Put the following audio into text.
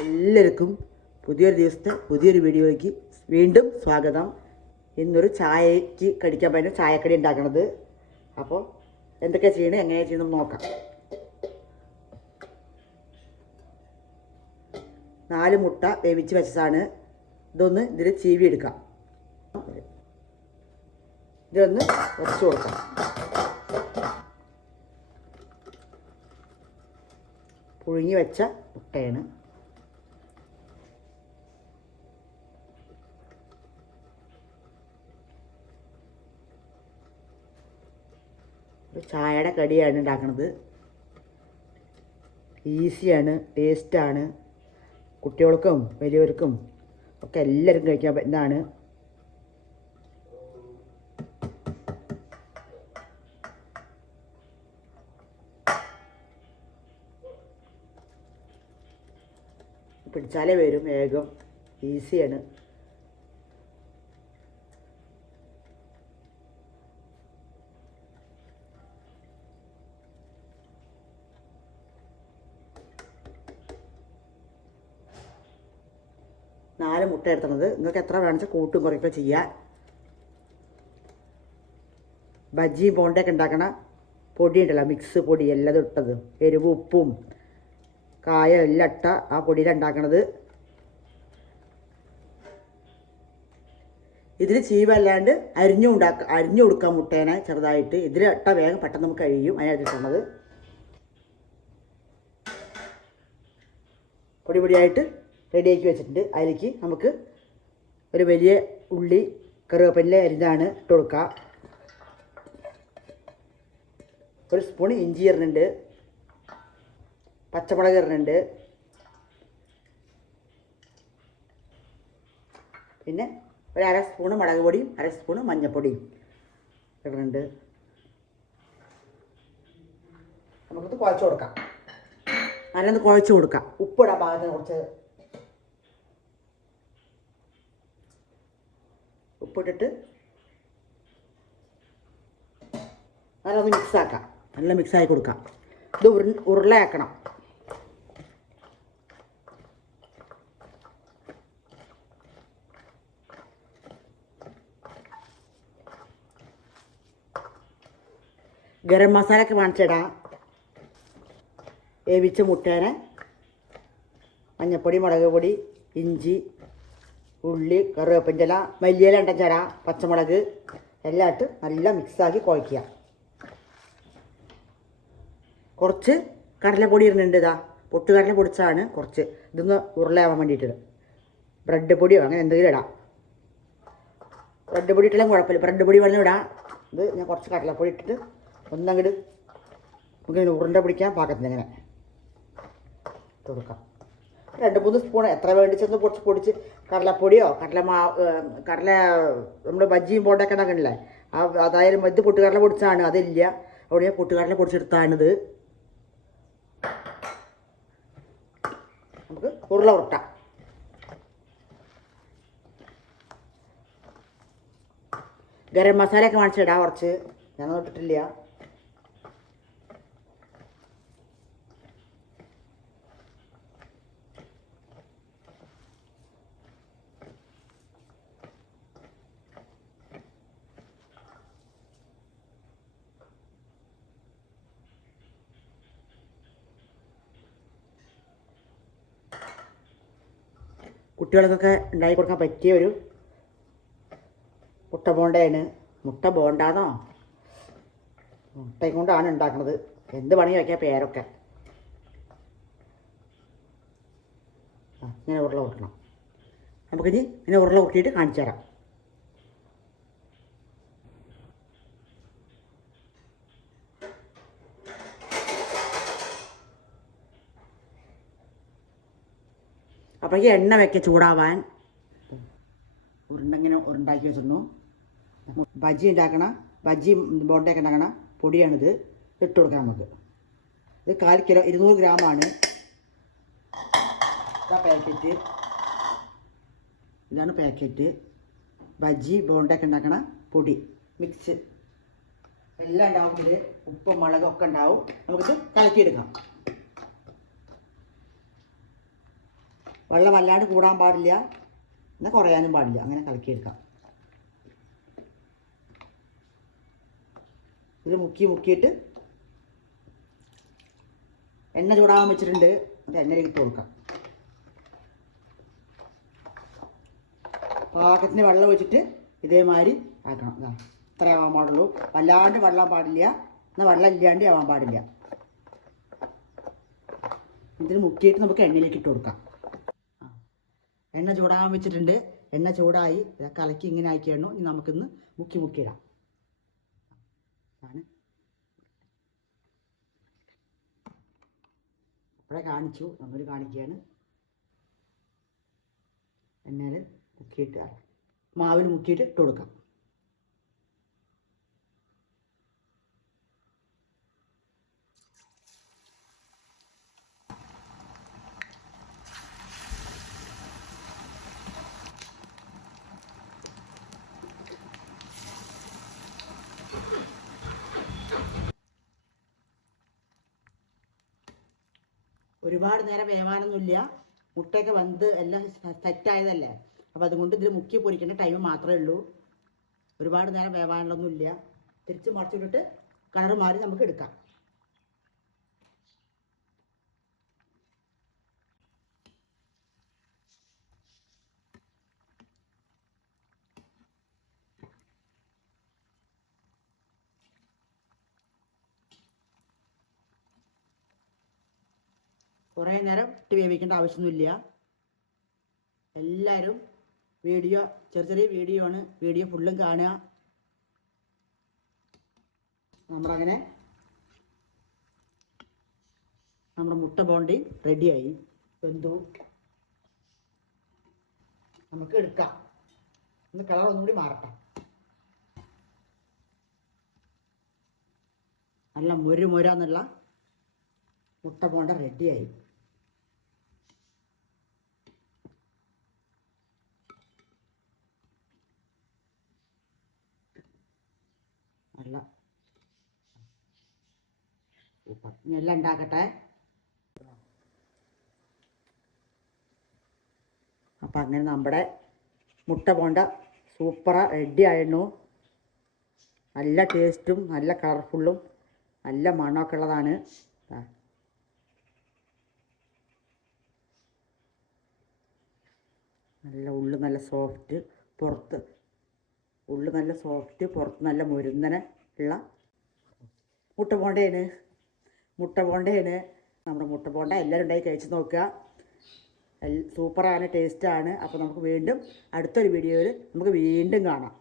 എല്ലാവർക്കും പുതിയൊരു ദിവസത്തെ പുതിയൊരു വീഡിയോയിലേക്ക് വീണ്ടും സ്വാഗതം. ഇന്നൊരു ചായക്ക് കടിക്കാൻ പറ്റുന്ന ചായക്കടി ഉണ്ടാക്കണത്. അപ്പോൾ എന്തൊക്കെയാണ് ചെയ്യണത്, എങ്ങനെയാണ് ചെയ്യണമെന്ന് നോക്കാം. 4 മുട്ട വേവിച്ച് വെച്ചതാണ്. ഇതൊന്ന് ഇതിൽ ചീവി എടുക്കാം. ഇതൊന്ന് ഉറച്ചു കൊടുക്കാം. പുഴുങ്ങി വെച്ച മുട്ടയാണ്. ചായയുടെ കടിയാണ് ഉണ്ടാക്കുന്നത്. ഈസിയാണ്, ടേസ്റ്റാണ്. കുട്ടികൾക്കും വലിയവർക്കും ഒക്കെ എല്ലാവരും കഴിക്കാൻ പറ്റുന്നതാണ്. പിടിച്ചാലേ വരും, വേഗം, ഈസിയാണ്. നാല് മുട്ട എടുത്തുന്നത്. നിങ്ങൾക്ക് എത്ര വേണമെന്ന് വെച്ചാൽ കൂട്ടും കുറയ്ക്കുക ചെയ്യാം. ബജ്ജി ബോണ്ടയൊക്കെ ഉണ്ടാക്കണ പൊടി ഉണ്ടല്ലോ, മിക്സ് പൊടി എല്ലാം ഇട്ടത്, എരിവ് ഉപ്പും കായ എല്ലാം ഇട്ട ആ പൊടിയിലാണ് ഉണ്ടാക്കണത്. ഇതിൽ ചീവല്ലാണ്ട് അരിഞ്ഞു കൊടുക്കാം മുട്ടേനെ ചെറുതായിട്ട്. ഇതിൽ ഇട്ട വേഗം പെട്ടെന്ന് നമുക്ക് കഴിയും. അതിനകത്തിട്ടുള്ളത് പൊടി പൊടിയായിട്ട് റെഡിയാക്കി വെച്ചിട്ടുണ്ട്. അതിലേക്ക് നമുക്ക് ഒരു വലിയ ഉള്ളി കറിവേപ്പില അരിഞ്ഞാണ് ഇട്ട് കൊടുക്കുക. ഒരു സ്പൂൺ ഇഞ്ചി ഇടുന്നുണ്ട്, പച്ചമുളക് ഇടുന്നുണ്ട്, പിന്നെ ഒരു 1/2 സ്പൂണ് മുളക് പൊടിയും 1/2 സ്പൂണ് മഞ്ഞൾപ്പൊടിയും ഇടുന്നുണ്ട്. നമുക്കിത് കുഴച്ച് കൊടുക്കാം. നല്ലൊന്ന് കുഴച്ച് കൊടുക്കാം. ഉപ്പിടാൻ പാകത്തിന് കുറച്ച് ഉപ്പിട്ടിട്ട് നല്ലൊന്ന് മിക്സാക്കാം. നല്ല മിക്സാക്കി കൊടുക്കാം. ഇത് ഉരുളയാക്കണം. ഗരം മസാലയൊക്കെ വാങ്ങിച്ചിടാം. വേവിച്ച മുട്ടേനെ മഞ്ഞൾപ്പൊടി, മുളക് പൊടി, ഇഞ്ചി, ഉള്ളി, കറിവേപ്പില, മല്ലിയില ഉണ്ടെങ്കിൽ പച്ചമുളക് എല്ലാം ഇട്ട് നല്ല മിക്സാക്കി കുഴയ്ക്കുക. കുറച്ച് കടലപ്പൊടി ഇടുന്നുണ്ട്. ഇതാ പൊട്ടുകടല പൊടിച്ചാണ് കുറച്ച്. ഇതൊന്ന് ഉരുളയാവാൻ വേണ്ടിയിട്ട് ബ്രെഡ് പൊടിയോ അങ്ങനെ എന്തെങ്കിലും ഇടാം. ബ്രെഡ് പൊടി ഇട്ടാലും കുഴപ്പമില്ല, ബ്രെഡ് പൊടി വേണമെങ്കിൽ ഇടാം. ഇത് ഞാൻ കുറച്ച് കടലപ്പൊടി ഇട്ടിട്ട് ഒന്നങ്ങോട്ട് നമുക്ക് ഉരുണ്ട പിടിക്കാൻ പാകത്തിന് ഇങ്ങനെ ഇട്ട് കൊടുക്കാം. 2-3 സ്പൂൺ എത്ര വേണ്ടിച്ചെന്ന് പൊടിച്ച് കടലപ്പൊടിയോ കടല നമ്മൾ ബജ്ജിയും ബോണ്ടൊക്കെ ഉണ്ടാക്കണില്ലേ, അതായാലും ഇത് പൊട്ടുകടല പൊടിച്ചാണ്. അതില്ല, അവിടെ ഞാൻ പൊട്ടുകടല പൊടിച്ചെടുത്താണിത്. നമുക്ക് ഉരുള ഉരുട്ടാം. ഗരം മസാലയൊക്കെ വാങ്ങിച്ചിടാം കുറച്ച്. ഞാനൊന്നും ഇട്ടിട്ടില്ല. കുട്ടികൾക്കൊക്കെ ഉണ്ടാക്കി കൊടുക്കാൻ പറ്റിയ ഒരു മുട്ട ബോണ്ടയാണ്. മുട്ട ബോണ്ടാന്നോ മുട്ടയും കൊണ്ടാണ് ഉണ്ടാക്കുന്നത്. എന്ത് പണി വയ്ക്കുക പേരൊക്കെ. ഇങ്ങനെ ഉരുള ഉരുട്ടണം. നമുക്കിനി ഇങ്ങനെ ഉരുള ഉരുട്ടിയിട്ട് കാണിച്ചു തരാം. അപ്പോഴേക്ക് എണ്ണ വയ്ക്കുക ചൂടാവാൻ. ഉരുണ്ടങ്ങനെ ഉരുണ്ടാക്കി വെച്ചിരുന്നു. ബജ്ജി ബോണ്ടയൊക്കെ ഉണ്ടാക്കണ പൊടിയാണിത്. ഇട്ട് കൊടുക്കാം നമുക്ക്. ഇത് 1/4 കിലോ 200 ഗ്രാമാണ്. പാക്കറ്റ് ഇതാണ് പാക്കറ്റ്. ബജ്ജി ബോണ്ടയൊക്കെ ഉണ്ടാക്കണ പൊടി മിക്സ് എല്ലാം ഉണ്ടാവും. ഇതിൽ ഉപ്പും മുളകും ഒക്കെ ഉണ്ടാവും. നമുക്കിത് കലക്കിയെടുക്കാം. വെള്ളം വല്ലാണ്ട് കൂടാൻ പാടില്ല, എന്നാൽ കുറയാനും പാടില്ല. അങ്ങനെ കലക്കിയെടുക്കാം. ഇത് മുക്കിയിട്ട് എണ്ണ ചൂടാകാൻ വെച്ചിട്ടുണ്ട്. അത് എണ്ണയിൽ ഇട്ട് കൊടുക്കാം. പാകത്തിന് വെള്ളം ഒഴിച്ചിട്ട് ഇതേമാതിരി ആക്കണം. ഇത്ര ആവാൻ പാടുള്ളൂ. വല്ലാണ്ട് വെള്ളം പാടില്ല, എന്നാൽ വെള്ളം ഇല്ലാണ്ട് ആവാൻ പാടില്ല. ഇതിന് മുക്കിയിട്ട് നമുക്ക് എണ്ണയിലേക്ക് ഇട്ട് കൊടുക്കാം. എണ്ണ ചൂടാകാൻ വെച്ചിട്ടുണ്ട്. എണ്ണ ചൂടായി കലക്കി ഇങ്ങനെ ആക്കിയാണ്. ഇനി നമുക്കിന്ന് മുക്കിയിടാം. അപ്പോഴേ കാണിച്ചു, നമ്മൾ കാണിക്കുകയാണ്. എണ്ണയിൽ മുക്കിയിട്ട് മാവിന് മുക്കിയിട്ട് ഇട്ട് കൊടുക്കാം. ഒരുപാട് നേരം വേവാനൊന്നുമില്ല. മുട്ടയൊക്കെ വെന്ത് എല്ലാം സെറ്റായതല്ലേ. അപ്പോൾ അതുകൊണ്ട് ഇതിൽ മുക്കി പൊരിക്കേണ്ട ടൈം മാത്രമേ ഉള്ളൂ. ഒരുപാട് നേരം വേവാനുള്ളൊന്നുമില്ല. തിരിച്ച് മറിച്ചിട്ടിട്ട് കളർ മാറി നമുക്ക് എടുക്കാം. കുറേ നേരം ഇട്ട് വേവിക്കേണ്ട ആവശ്യമൊന്നുമില്ല. എല്ലാവരും വീഡിയോ ചെറിയ വീഡിയോ ആണ്, വീഡിയോ ഫുള്ളും കാണുക. നമ്മളങ്ങനെ നമ്മുടെ മുട്ട ബോണ്ടി റെഡിയായി, വെന്തു. നമുക്ക് എടുക്കാം. ഒന്ന് കളർ ഒന്നുകൂടി മാറട്ടെ. നല്ല മൊരാന്നുള്ള മുട്ട ബോണ്ട റെഡിയായി. നല്ല സൂപ്പർ. ഇനി എല്ലാം ഉണ്ടാക്കട്ടെ. അപ്പം അങ്ങനെ നമ്മുടെ മുട്ട ബോണ്ട സൂപ്പറാ റെഡി ആയിരുന്നു. നല്ല ടേസ്റ്റും നല്ല കളർഫുള്ളും നല്ല മണമൊക്കെ ഉള്ളതാണ്. നല്ല ഉള്ളു നല്ല സോഫ്റ്റ്, പുറത്ത് ഉള്ളു നല്ല സോഫ്റ്റ്, പുറത്ത് നല്ല മുരുന്നനെ ഉള്ള മുട്ട ബോണ്ടയാണ്. നമ്മുടെ മുട്ട ബോണ്ട എല്ലാവരും ഉണ്ടായി കഴിച്ച് നോക്കുക. സൂപ്പറാണ്, ടേസ്റ്റാണ്. അപ്പോൾ നമുക്ക് വീണ്ടും അടുത്തൊരു വീഡിയോയിൽ നമുക്ക് വീണ്ടും കാണാം.